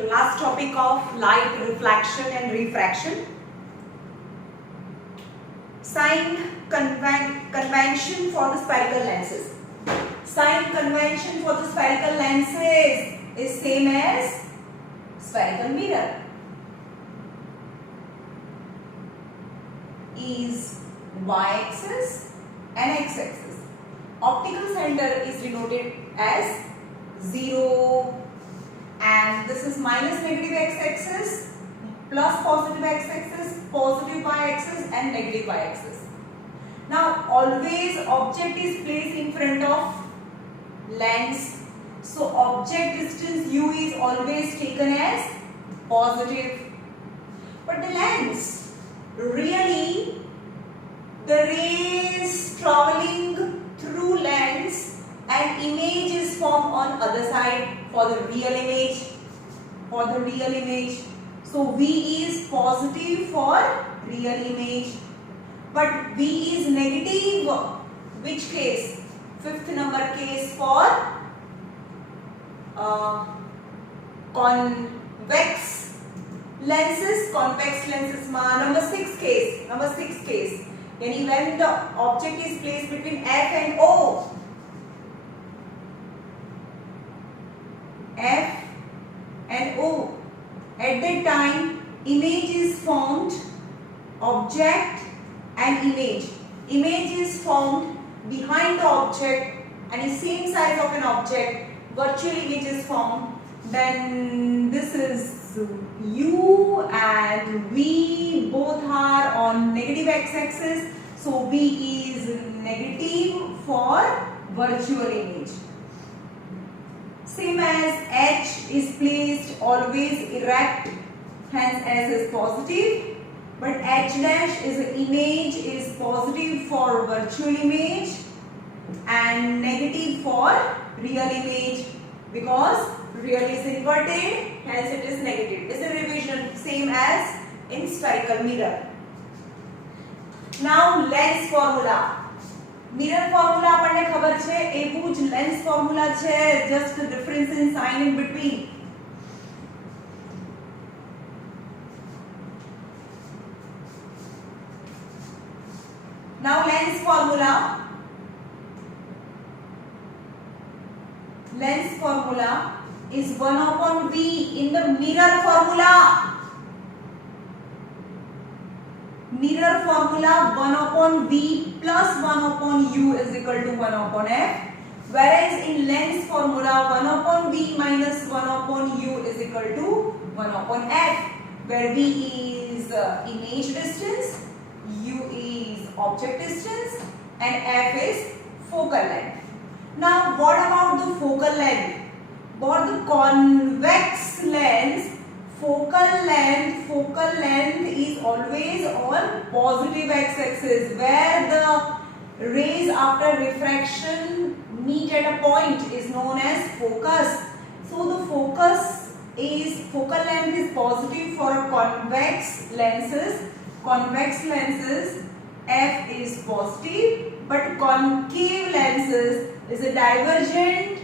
The last topic of light reflection and refraction. Sign convention for the spherical lenses. Sign convention for the spherical lenses is same as spherical mirror. Is y-axis and x-axis. Optical center is denoted as 0, and this is minus negative x-axis, plus positive x-axis, positive y-axis and negative y-axis. Now always object is placed in front of lens, so object distance u is always taken as positive. But the lens, really the rays traveling through lens and image is formed on other side for the real image. So V is positive for real image, but V is negative. Which case? Fifth number case for convex lenses, convex lenses. Number six case. Yani when the object is placed between F and O. F and O. At that time, image is formed, object and image. Image is formed behind the object and is same size of an object. Virtual image is formed. Then this is U and V both are on negative x-axis. So V is negative for virtual image. Same as H is placed always erect, hence S is positive. But H dash is image is positive for virtual image and negative for real image, because real is inverted, hence it is negative. It's a revision, same as in spherical mirror. Now lens formula. Mirror formula આપણને ખબર છે, એવું જ lens formula છે, just the difference in sign in between. Now lens formula. Lens formula is 1 upon V in the mirror formula. Mirror formula 1 upon V plus 1 upon U is equal to 1 upon F. Whereas in lens formula 1 upon V minus 1 upon U is equal to 1 upon F. Where V is image distance, U is object distance and F is focal length. Now what about the focal length? For the convex lens, focal length is always on positive x-axis, where the rays after refraction meet at a point is known as focus. So the focal length is positive for convex lenses. Convex lenses, F is positive, but concave lenses is a diverging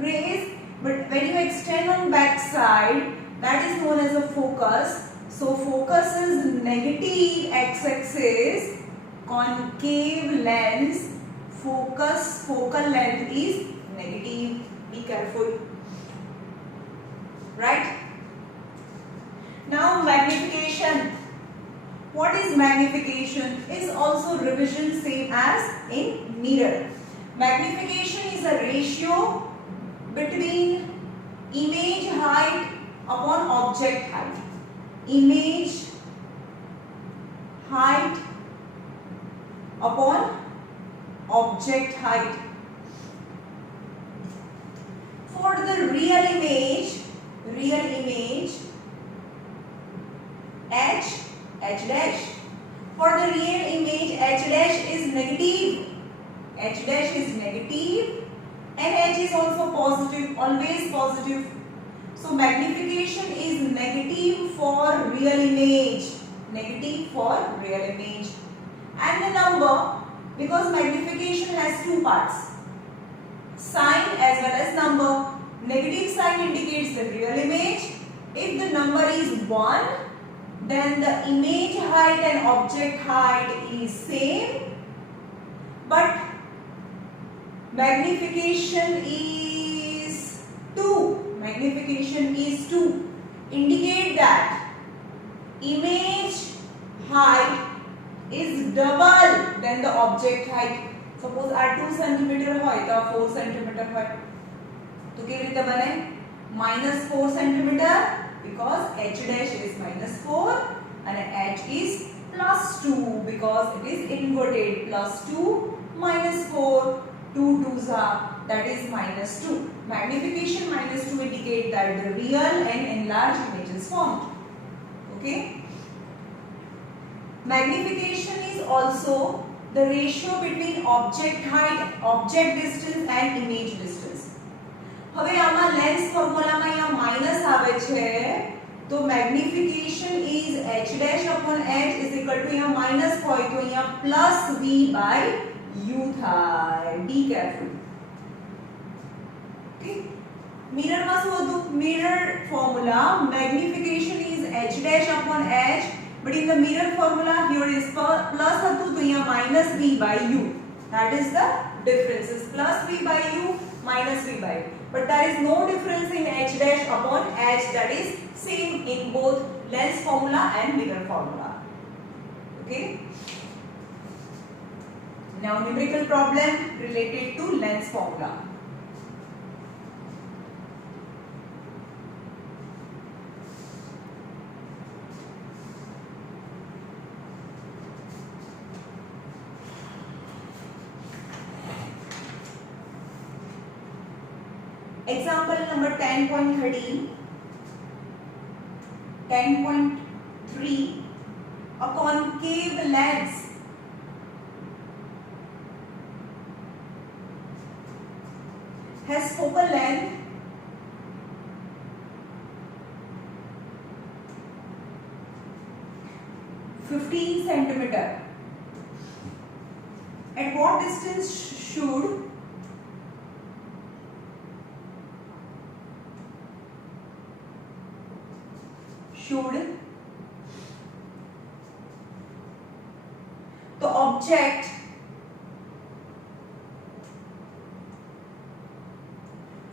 rays. But when you extend on back side, that is known as a focus. So focus is negative x-axis, concave lens, focal length is negative. Be careful. Right? Now magnification. What is magnification? Is also revision same as in mirror. Magnification is a ratio between image height upon object height. Image height upon object height. For the real image, H dash. For the real image, H dash is negative. And H is also positive, always positive. So magnification is negative for real image. And the number, because magnification has two parts, sign as well as number. Negative sign indicates the real image. If the number is 1, then the image height and object height is same, but magnification is 2. Magnification is 2. Indicate that image height is double than the object height. Suppose આ 2 cm હોય તો 4 cm હોય તો કેવી રીતે બને -4 cm because h dash is -4 and h is +2 because it is inverted. +2 -4, 2 2s are, that is -2. Magnification -2 indicate that the real and enlarged image is formed. Okay. Magnification is also the ratio between object height, object distance and image distance. હવે આમાં lens ફોર્મ્યુલામાં અહીંયા minus આવે છે તો magnification is h dash upon h is equal to અહીંયા minus હોય તો અહીંયા plus v by u થાય. Be careful. Okay. મિરર માં શું હતું? Mirror formula magnification is h dash upon h, but in the mirror formula here is plus હતું તો અહીંયા minus v by u. That is the difference, is plus v by u minus v by u. But there is no difference in h dash upon h, that is same in both lens formula and mirror formula. Okay. Now numerical problem related to lens formula. Example number 10.13, 10.3, a concave lens has focal length cm. At what distance should the object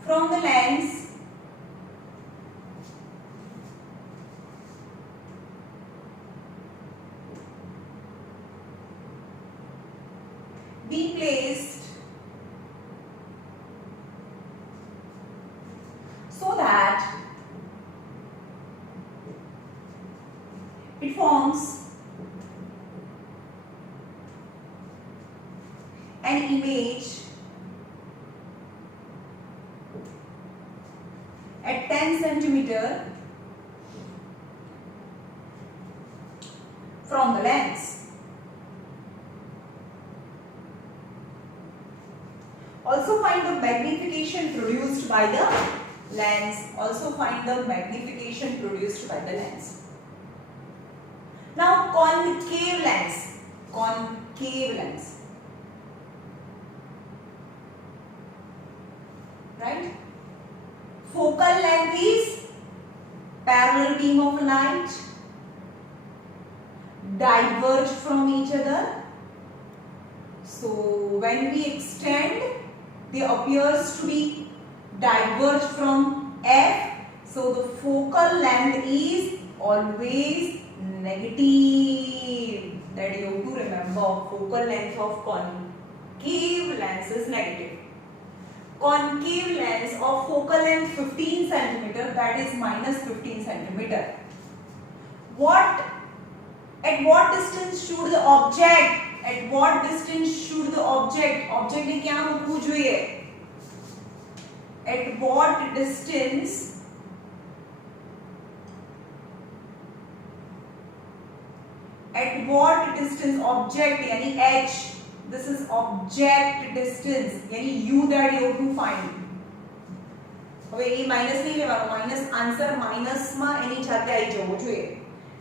from the lens be placed so that it forms an image at 10 centimeter from the lens. Also find the magnification produced by the lens. Also find the magnification produced by the lens. Now concave lens. Concave lens. Right? Focal length is parallel beam of light diverge from each other. So when we extend, they appears to be diverge from F. So the focal length is always negative. That you have to remember. Focal length of concave lens is negative. Concave lens of focal length 15 cm, that is minus 15 cm. At what distance should the object? At what distance should the object? Object ने क्या मूकવું જોઈએ? At what distance? At what distance object यानी h, this is object distance यानी u that you have to find. હવે એ minus નહીં લેવાનો, minus answer minus માં એની જાતે આવી જવો જોઈએ.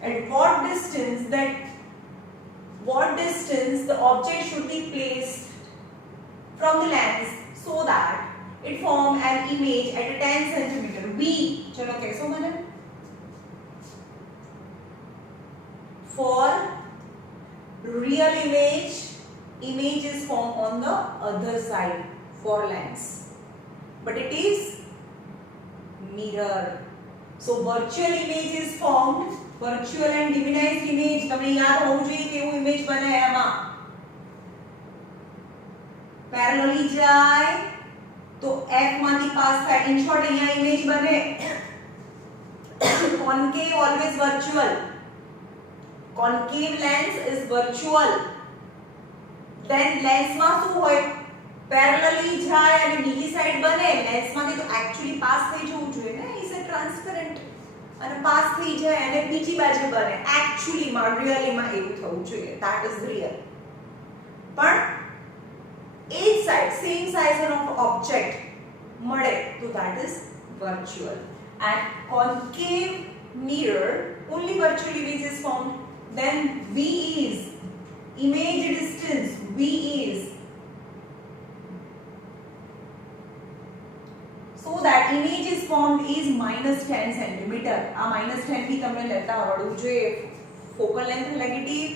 At what distance the object should be placed from the lens so that it form an image at a 10 centimeter. V चलो कैसो बने? For real image is formed on the other side for lens, but it is mirror. So virtual image is formed, virtual and divinized image તમને યાદ હોવું જોઈએ કેવું image બને એમાં પેરેલલી જાય તો f માંથી પાસ થાય. ઇન શોર્ટ અહીંયા ઇમેજ બને concave always virtual, concave lens is virtual. then lens માં શું હોય પેરેલલી જાય અને બીજી સાઈડ બને. લેન્સ માંથી તો એક્ચ્યુઅલી પાસ થઈ જવું જોઈએ ને, ઇઝ અ ટ્રાન્સપેરન્ટ અને પાસ થઈ જાય અને બીજી બાજુ બને. એક્ચ્યુઅલી માં રિયલી માં એવું થવું જોઈએ, ધેટ ઇઝ રિયલ. પણ એ side same size of object મળે તો that is virtual. and concave mirror only virtual image is formed. then V is image distance, V is so that image is formed is -10 centimeter. આ -10 भी તમને લેતા આવડવું જોઈએ. focal length negative,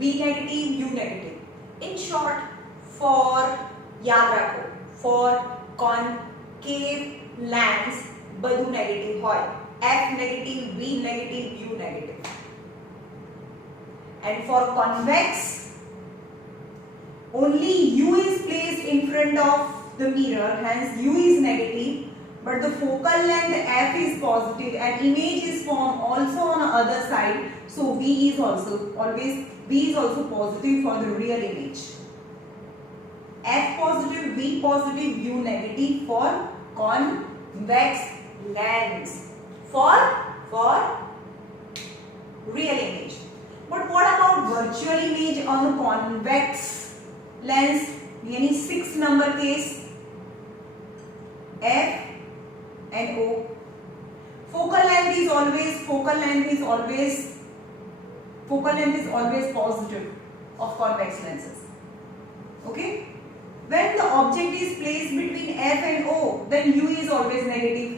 V negative, U negative. in short for યાદ રાખો for concave lens બધું negative હોય. F negative, V negative, U negative. and for convex only U is placed in front of the mirror, hence U is negative, but the focal length F is positive and image is formed also on the other side, so V is also positive for the real image. F positive, V positive, U negative for convex lens for real image. But what about virtual image on the convex lens? यानी 6 number case F and O. Focal length is always positive of convex lenses. Okay. When the object is placed between F and O, then U is always negative.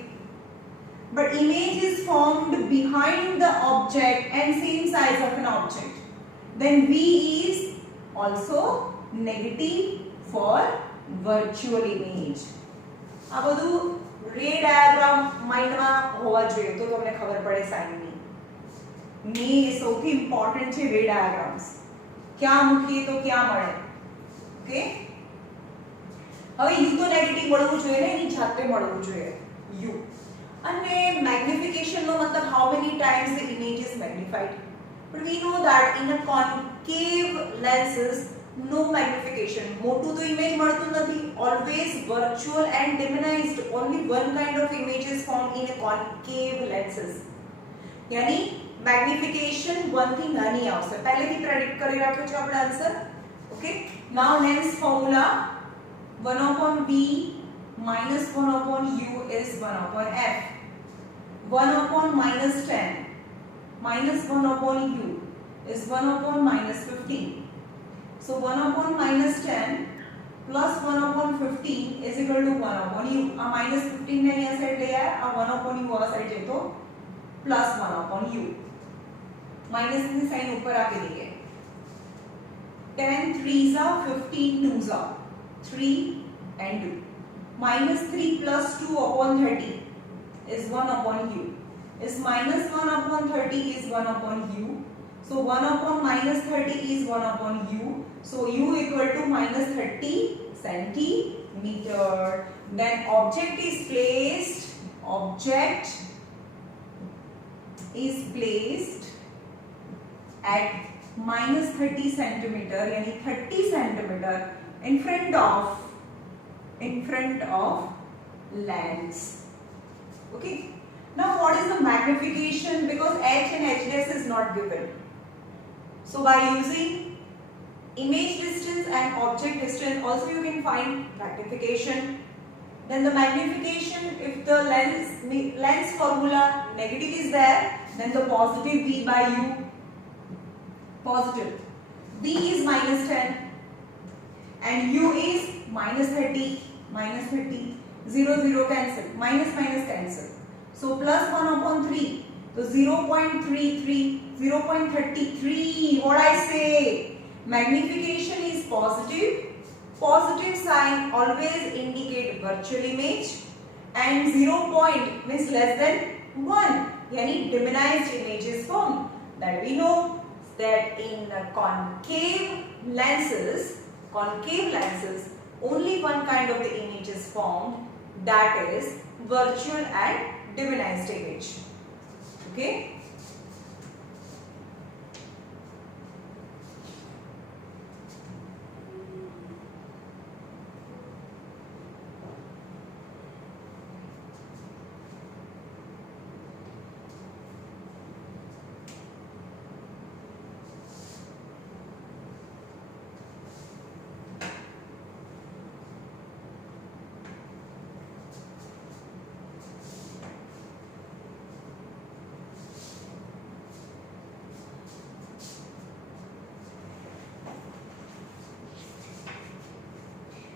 But image is formed behind the object and same size of an object, then V is also negative for virtual image. આ બધું રે diagram માઇન્ડમાં હોવા જોઈએ તો તમને ખબર પડે સાઈનની. સૌથી ઇમ્પોર્ટન્ટ છે રે ડાયાગ્રામ્સ. ક્યાં મૂકીએ તો ક્યાં મળે. ઓકે, હવે U તો નેગેટિવ મળવું જોઈએ ને, એની જાતે મળવું જોઈએ U. અને magnification નો મતલબ how many times the image is magnified. But we know that in a concave lenses no magnification. મોટું તો image મળતું નથી. always virtual and diminized. only one kind of image is formed in a concave lenses. यानी magnification 1 થી નાની આવશે. પહેલેથી predict કરી રાખ્યો છે આપણો answer. Okay, now lens formula 1/b minus 1/u is 1/f. 1/-10 minus 1/u is 1/-15. So 1/-10 plus 1/15 is equal to 1/u. આ -15 ને અહીંયા સાઈડ લઈ આયા, આ 1/u આ સાઈડ જાય તો plus 1/u. માઈનસ ની સાઈન ઉપર આપી દઈએ. 10 3s are 15 2s are 3 and 2. -3 plus 2/30 is 1/u. Is -1/30 is 1/u. So 1/-30 is 1/u. So u equal to -30 centimeter. Then object is placed at -30 centimeter, यानी 30 centimeter in front of lens. Okay. Now what is the magnification? Because h and h' is not given. So by using image distance and object distance also you can find magnification. Then the magnification, if the lens formula negative is there, then the positive V by U positive. V is -10 and U is -30. minus 30, 0 0 cancel, minus minus cancel, so plus 1 upon 3, so 0.33, 0.33. What I say, magnification is positive. Positive sign always indicate virtual image, and 0 point means less than 1, yani diminished image is formed. That we know that in concave lenses, only one kind of the image is formed, that is virtual and diminished image. Okay.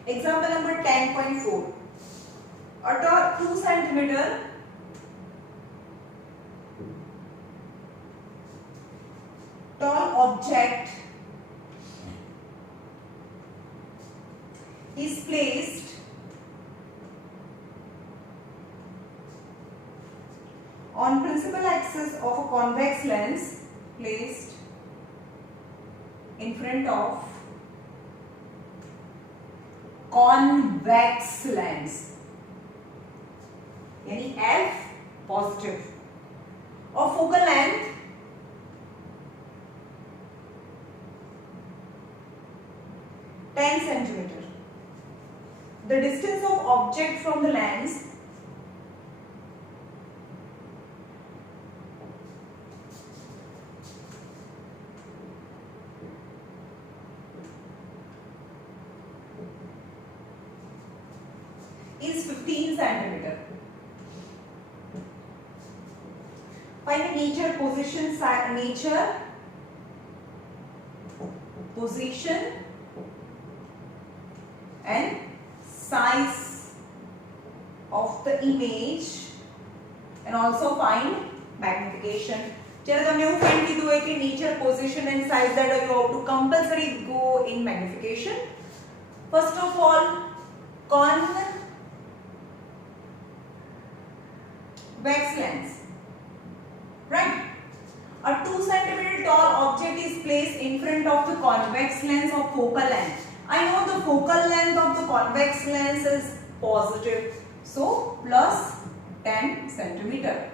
Example number 10.4. A 2 centimeter tall object is placed on principal axis of a convex lens, placed in front of convex lens, यानी F positive, और focal length (10 centimeter). The distance of object from the lens is 15 centimeter. Find the nature, position, and size of the image, and also find magnification. चलो तो हमने वो find की है कि nature, position and size, that you have to compulsory go in magnification. First of all, convex lens, right? A 2 centimeter tall object is placed in front of the convex lens of focal length. I know the focal length of the convex lens is positive, so plus 10 centimeter.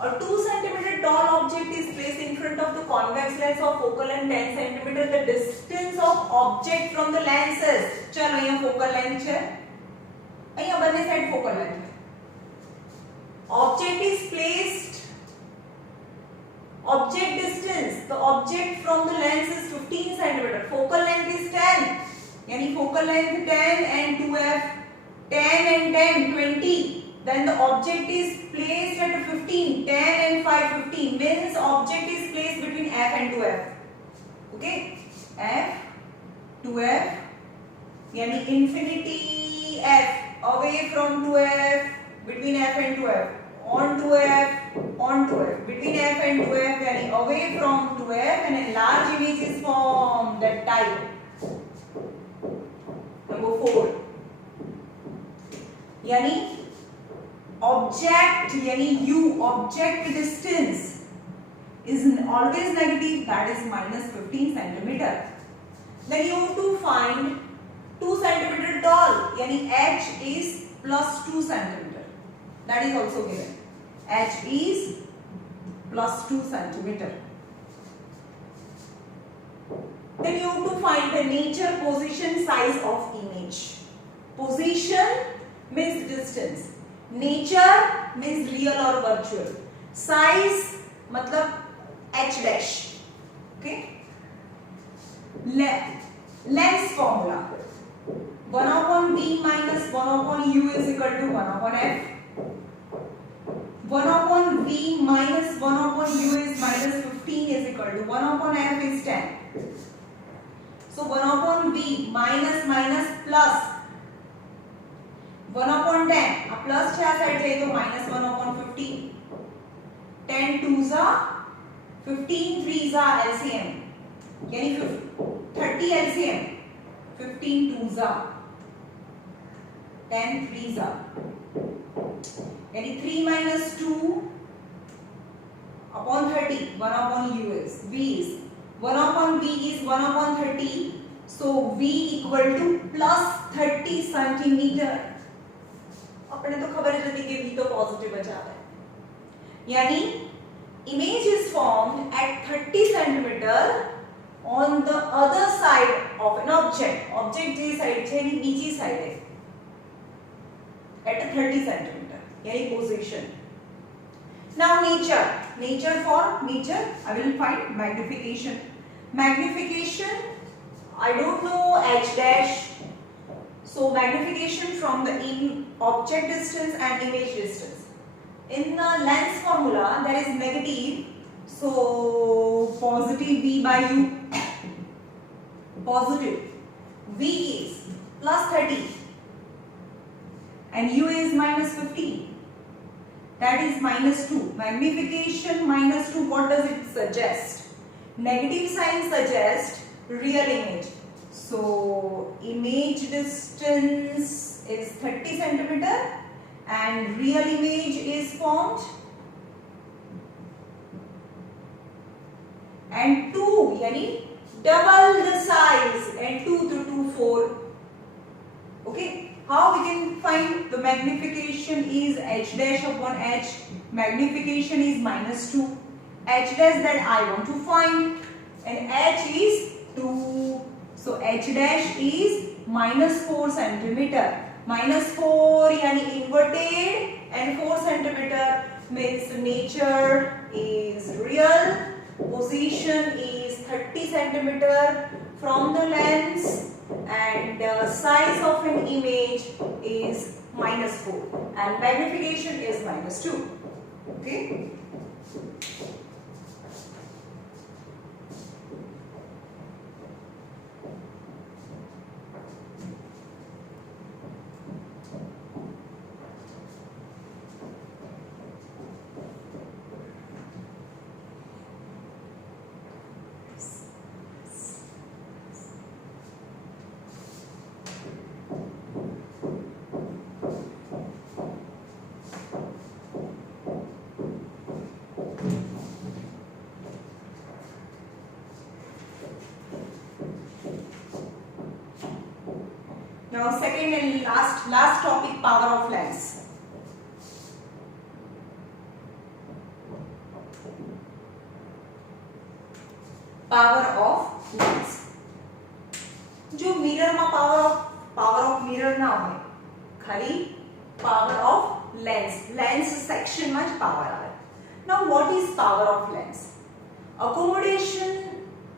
A 2 centimeter tall object is placed in front of the convex lens of focal length 10 centimeter. The distance of object from the lenses, चलो यहाँ focal length है, यहाँ बने side focal length है. Object is placed, object distance, the object from the lens is 15 centimeter. Focal length is 10, यानी focal length 10 and 2f, 10 and 10, 20. Then the object is placed at 15, 10 and 5, 15. Means object is placed between f and 2f. Okay, f, 2f, यानी infinity f, away from 2f, between f and 2f, on 2f, on 2f, between f and 2f, यानी away from 2f, and a large image is formed. That type. Number 4, यानी object, यानी u, object distance is always negative, that is minus 15 centimeter. Then you have to find 2 centimeter tall, यानी h is plus 2 centimeter. That is also given. H is plus 2 centimeter. Then you have to find the nature, position, size of image. Position means distance. Nature means real or virtual. Size मतलब h dash. Okay. Lens formula. 1 upon b minus 1 upon u is equal to 1 upon f. 1 upon v minus 1 upon u is minus 15 is equal to 1 upon f is 10. So 1 upon v minus minus plus 1/10 આ plus છે આ side જાય તો -1/15 10 2s are 15 3s are LCM यानी 30 LCM 15 2s are 10 3s are यानी 3 minus 2 upon 30 1 upon u is v is 1 upon v is 1 upon 30 so v equal to plus 30 centimeter अपने तो खबर है कि v तो पॉजिटिव बचा है यानी image is formed at 30 centimeter on the other side of an object જે સાઈડ છે એની બીજી સાઈડે at 30 centimeter यानी position. Now nature for nature I will find magnification. Magnification I don't know h dash, so magnification from the object distance and image distance. In the lens formula there is negative, so positive v by u, positive v is plus 30 and u is minus 15, that is -2. Magnification -2, what does it suggest? Negative sign suggests real image, so image distance is 30 centimeter and real image is formed and 2 yani double the size and 2 to 2 4. Okay, how we can find the magnification is h dash upon h, magnification is -2, h dash that I want to find and h is 2, so h dash is -4 centimeter. -4 yani inverted and 4 centimeter means nature is real, position is 30 centimeter from the lens and the size of an image is -4 and magnification is -2. Okay. Now second and last topic, power of lens. Power of lens. जो mirror में power of mirror ना हो, खाली power of lens section में power आवे. Now what is power of lens? Accommodation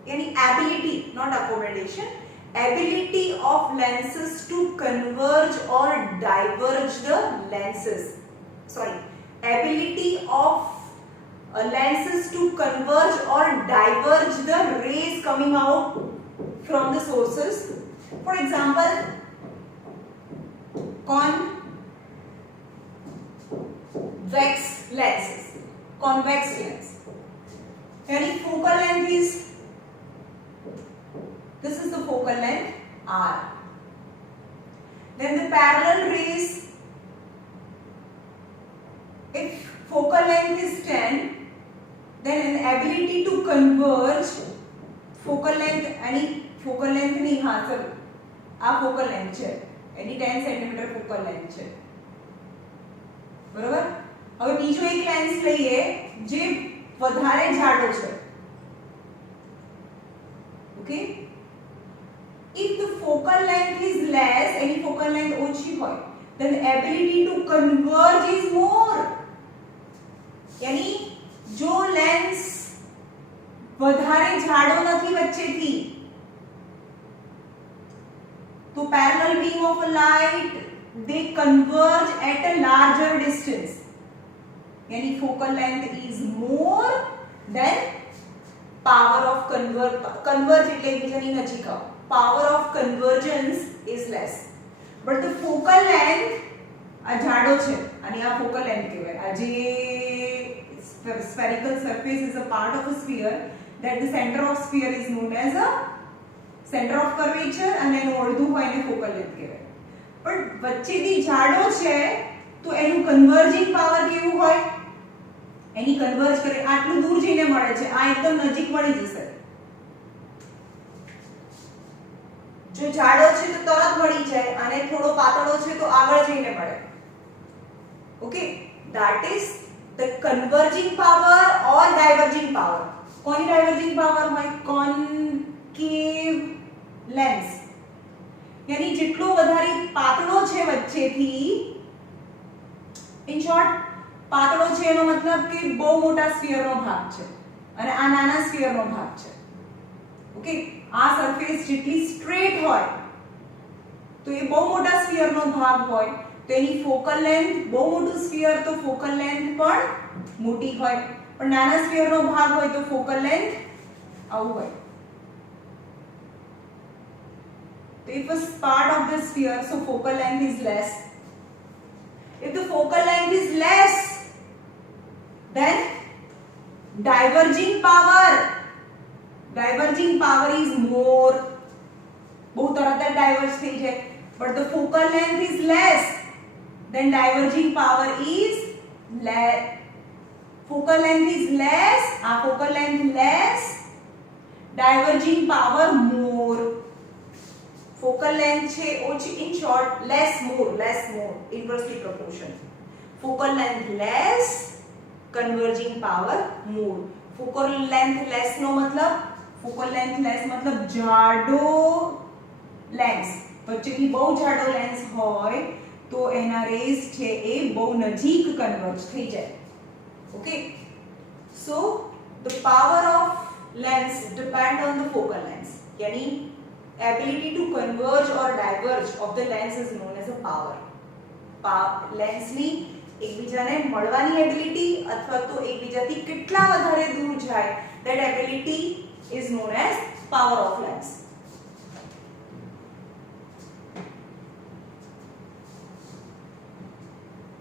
यानी ability, not accommodation, ability of lenses to converge or diverge the lenses. Sorry, ability of lenses to converge or diverge the rays coming out from the sources. For example, convex lenses. Convex lens. यानी focal length is, this is the focal length R. Then the parallel rays, if focal length is 10, then an ability to converge focal length, any focal length नहीं, हाँ sir आ focal length है, any 10 cm focal length है, बरोबर. હવે બીજો એક lens લઈએ જે વધારે જાડો છે. Okay, if the focal length is less, any focal length ઓછી હોય, then the ability to converge is more. यानी जो लेंस વધારે જાડો નથી વચ્ચેથી, तो parallel beam of a light they converge at a larger distance. यानी focal length is more than power of converge એટલે એકબીજાની નજીક આવો. Power of convergence is less, but the focal length આ જાડો છે અને આ ફોકલ લેન્થ કહેવાય. આ જે spherical surface is a part of a sphere that the center of sphere is known as a center of curvature અને એનું અડધું હોય એને ફોકલ લેન્થ કહેવાય. પણ વચ્ચેથી જાડો છે તો એનું કન્વર્જિંગ પાવર કેવું હોય? એની કન્વર્જ કરે આટલું દૂર જઈને મળે છે, આ એકદમ નજીક મળી જશે. જો જાડો છે તો તરત મળી જાય અને થોડો પાતળો છે તો આગળ જઈને મળે. Okay, that is the converging power or diverging power. કોની diverging power હોય? concave lens. यानी જેટલો વધારે પાતળો છે વચ્ચેથી, in short પાતળો છે એનો મતલબ કે બહુ મોટા સ્ફિયરનો ભાગ છે અને આ નાના સ્ફિયરનો ભાગ છે. ઓકે, આ સરફેસ જેટલી સ્ટ્રેટ હોય તો એ બહુ મોટા સ્ફિયરનો ભાગ હોય તો એની ફોકલ લેન્થ, બહુ મોટું સ્ફિયર તો ફોકલ લેન્થ પણ મોટી હોય, પણ નાના સ્ફિયરનો ભાગ હોય તો ફોકલ લેન્થ આવું હોય. So if a part of the sphere, so focal length is less. If the focal length is less, then diverging power is more. बहुत तरह का diverge થઈ જાય. But the focal length is less, then diverging power is less. Focal length is less, focal length less, diverging power more. Focal length છે ઓછી, in short less more, inversely proportion. Focal length less, converging power more. Focal length less નો મતલબ, focal length less મતલબ જાડો lens, વચ્ચેથી બહુ જાડો lens હોય તો એના રેઝ છે એ બહુ નજીક કન્વર્જ થઈ જાય. Okay, so the power of lens depend on the focal length. यानी ability to converge or diverge of the lens is known as a power. Lens ની એકબીજાને મળવાની એબિલિટી અથવા તો એકબીજાથી કેટલા વધારે દૂર જાય, that ability is known as power of lens.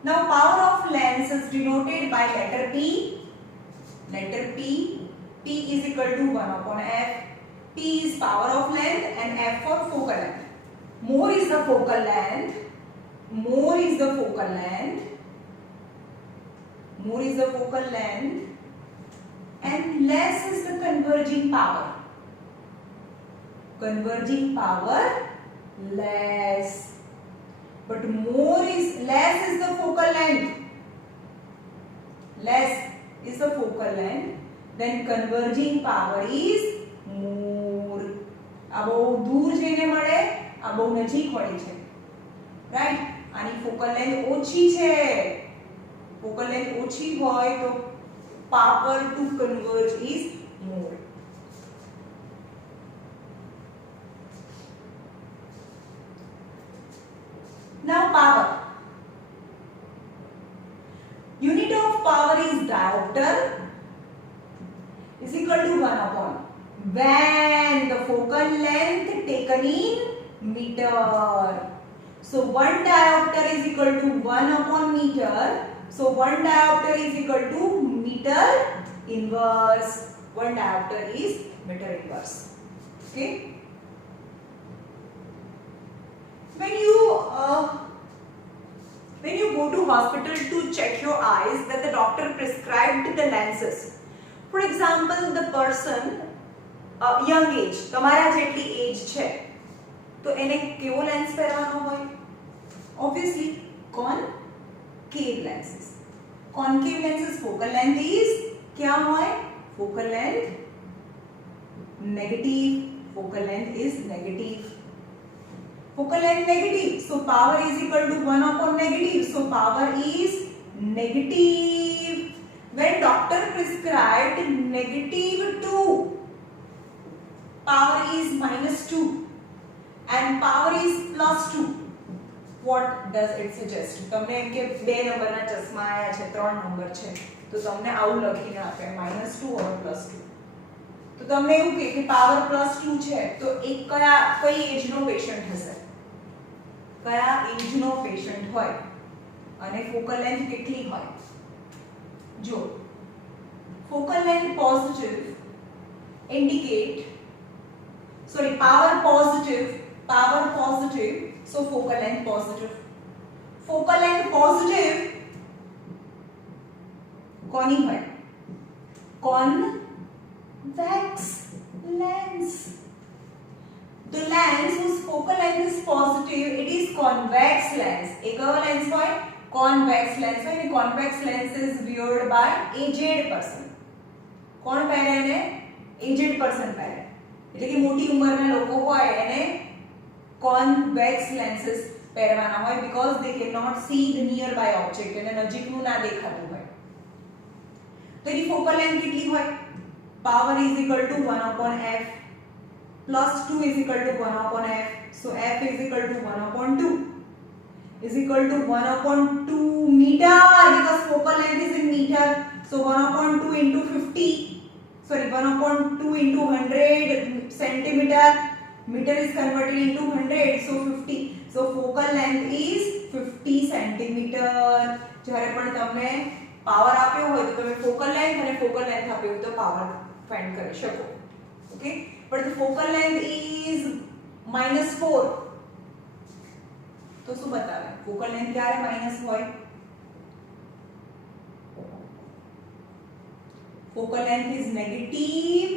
Now power of lens is denoted by letter P. Letter P. P is equal to 1 upon F. P is power of length and F for focal length. More is the focal length. More is the focal length. More is the focal length. And less is the converging power. Converging power less. But less is the focal length. Less is the focal length. Then converging power is more. આ બહુ દૂર જઈને મળે, આ બહુ નજીક મળે છે. રાઈટ? આની ફોકલ લેન્થ ઓછી છે. ફોકલ લેન્થ ઓછી હોય તો power to converge is more. Now power. Unit of power is diopter is equal to 1 upon when the focal length taken in meter. So 1 diopter is equal to 1 upon meter. So 1 diopter is equal to meter inverse. 1 diopter is meter inverse. Okay. When you go to hospital to check your eyes, that the doctor prescribed the lenses. For example, the person young age, તમારા જેટલી એજ છે તો એને કેવો lens પહેરવાનો હોય? Obviously concave lenses. Concave lenses focal length is क्या હોય? Focal length negative. Focal length is negative. Focal length negative. So power is equal to 1 upon negative. So power is negative. When doctor prescribed -2, power is -2 and power is +2. What does it suggest? તમને એમ કે બે નંબરના ચશ્મા આયા છે, 3 number છે, તો તમને આવું લખીને આપે -2 और +2. તો તમને એવું કે પાવર +2 છે તો એક કઈ એજનો પેશન્ટ હશે? કયા એજનો પેશન્ટ હોય? અને ફોકલ લેન્થ કેટલી હોય? જો focal length positive indicate, sorry, power positive, so focal length positive. Focal length positive કોની હોય? Convex lens. The lens whose focal length is positive, it is convex lens. એક lens હોય convex lens હોય, and convex lens is viewed by aged person. કોણ પહેરે એને? aged person પહેરે, એટલે કે મોટી ઉંમરના લોકો હોય એને convex lenses પહેરવાના હોય, because they cannot see the nearby object, એને નજીકનું ના દેખાતું હોય. તો એની focal length કેટલી હોય? power is equal to 1 upon f plus 2 is equal to 1 upon f, so f is equal to 1 upon 2 is equal to 1 upon 2 meter, because focal length is in meter, so 1 upon 2 into 50, sorry, 1 upon 2 into 100 centimeter, meter is converted into 100, so 50, so focal length is 50 centimeter. જ્યારે પણ તમને power આપ્યો હોય તો તમે focal length અને focal length આપ્યો હોય તો પાવર ફાઇન્ડ કરી શકો. Okay, but the focal length is -4, તો શું બતાવે? focal length ક્યારે માઈનસ હોય? focal length is negative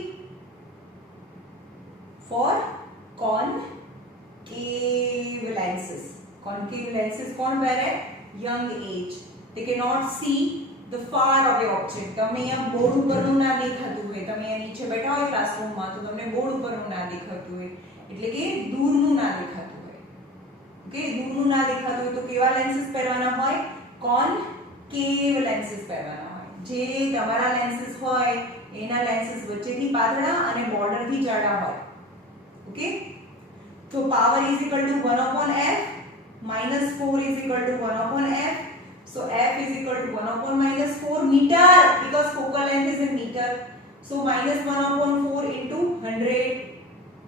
for concave lenses. Concave lenses કોણ પહેરે? young age. They cannot see the far away object. તમે અહીંયા બોર્ડ ઉપરનું ના દેખાતું હોય, તમે અહીંયા નીચે બેઠા હોય ક્લાસરૂમમાં તો તમને બોર્ડ ઉપરનું ના દેખાતું હોય, એટલે કે દૂરનું ના દેખાતું હોય. ઓકે, દૂરનું ના દેખાતું હોય તો કેવા લેન્સીસ પહેરવાના હોય? concave lenses પહેરવાના હોય. જે તમારા લેન્સીસ હોય એના લેન્સીસ વચ્ચેથી પાતળા અને બોર્ડરથી જાડા હોય. ઓકે, તો power is equal to 1 upon f, -4 is equal to 1 upon f, so f is equal to 1 upon -4 meter, because focal length is in meter, so -1 upon 4 into 100,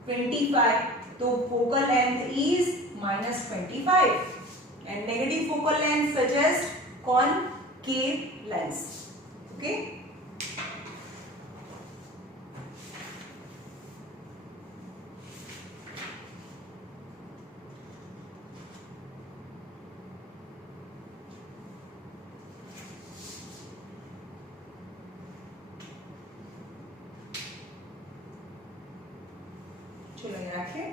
25, so focal length is -25, and negative focal length suggests concave lens. Okay, चलो ये रखिए.